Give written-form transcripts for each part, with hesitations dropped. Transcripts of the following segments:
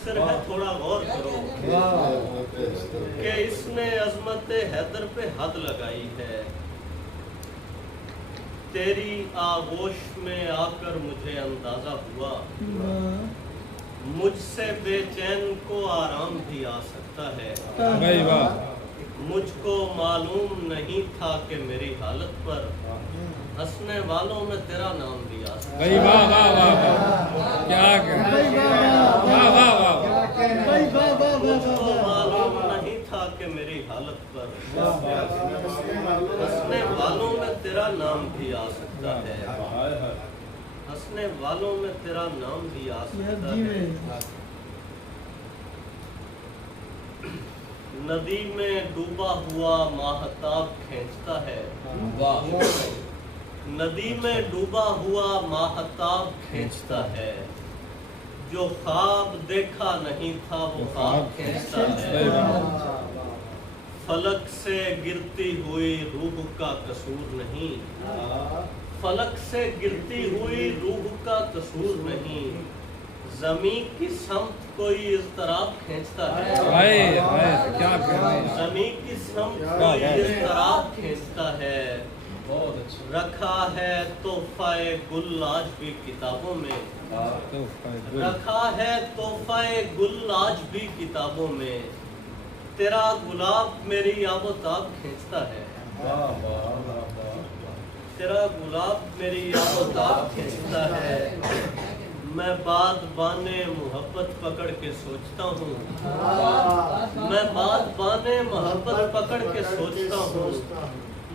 मुखसर है, थोड़ा गौर करो कि इसने अजमत हैदर पे हद लगाई है। तेरी आगोश में आकर मुझे अंदाजा हुआ, मुझसे बेचैन को आराम भी आ सकता है। मुझको मालूम नहीं था कि मेरी हालत पर हंसने वालों में तेरा नाम भी आ सकता है। वाह वाह वाह क्या मुझको मालूम नहीं था कि मेरी हालत पर हंसने वालों में तेरा नाम भी आ सकता है। हंसने वालों में तेरा नाम भी आ सकता है। नदी में डूबा हुआ माहताब खींचता है। नदी में डूबा हुआ माहताब खींचता है। जो ख्वाब देखा नहीं था वो ख्वाब खींचता है। फलक से गिरती हुई रूह का कसूर नहीं, फलक से गिरती हुई रूह का कसूर नहीं, ज़मीं की समत कोई इज़्तिराब खींचता है। क्या ज़मीं की समत कोई इज़्तिराब खींचता है। रखा है तोहफ़ा-ए गुल आज भी किताबों में, रखा है तोहफ़ा-ए गुल आज भी किताबों में, तेरा गुलाब मेरी आबोताब खींचता है। तेरा गुलाब मेरी आबोताब खींचता है। मैं बाग़बाने मोहब्बत पकड़ के सोचता हूँ, मैं बाग़बाने मोहब्बत पकड़ के सोचता हूँ,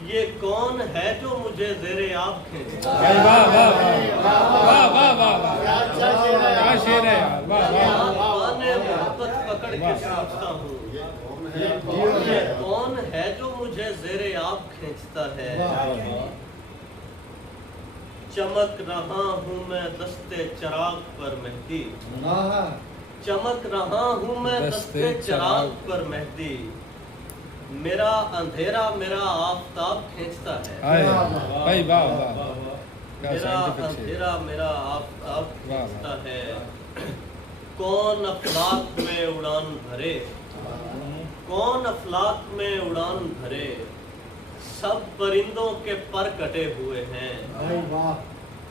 ये कौन है जो मुझे ज़ेरे आप खींचता है। बाग़बाने मोहब्बत पकड़ के सोचता हूँ, ये कौन है जो मुझे ज़ेरे आप खींचता है। चमक रहा हूँ मैं दस्ते चराग पर मेहदी, चमक रहा हूँ मैं दस्ते चराग पर मेहदी, मेरा अंधेरा मेरा आफताब खींचता है। मेरा अंधेरा मेरा आफताब खींचता है। कौन अफलाक में उड़ान भरे, कौन अफलाक में उड़ान भरे, सब परिंदों के पर कटे हुए हैं।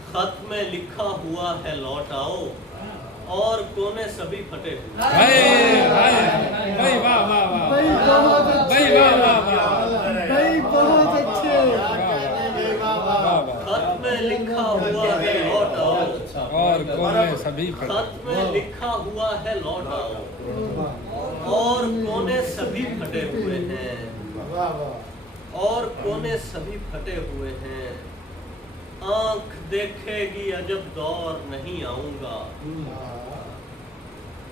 खत में लिखा हुआ है लौट आओ, और कोने सभी फटे हुए हैं। खत में लिखा हुआ है लौट आओ, और कोने सभी खत में लिखा हुआ है लौट आओ, और कोने सभी फटे हुए हैं, और कोने सभी फटे हुए हैं। आंख देखेगी अजब दौर नहीं आऊंगा,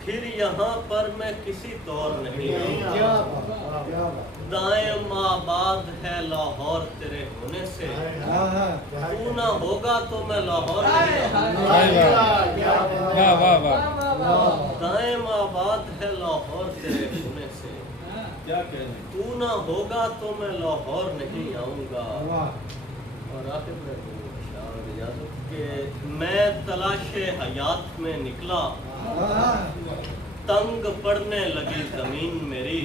फिर यहाँ पर मैं किसी तौर नहीं आऊंगा। दाएम आबाद है लाहौर तेरे होने से, तू ना होगा तो मैं लाहौर नहीं आऊंगा। दाएम आबाद है लाहौर तेरे होने से, तू ना होगा तो मैं लाहौर नहीं आऊंगा। और आखिर में इजाजत के मैं तलाशे हयात में निकला, तंग पड़ने लगी जमीन मेरी,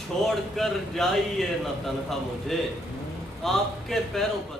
छोड़कर जाइए न तन्हा मुझे, आपके पैरों पर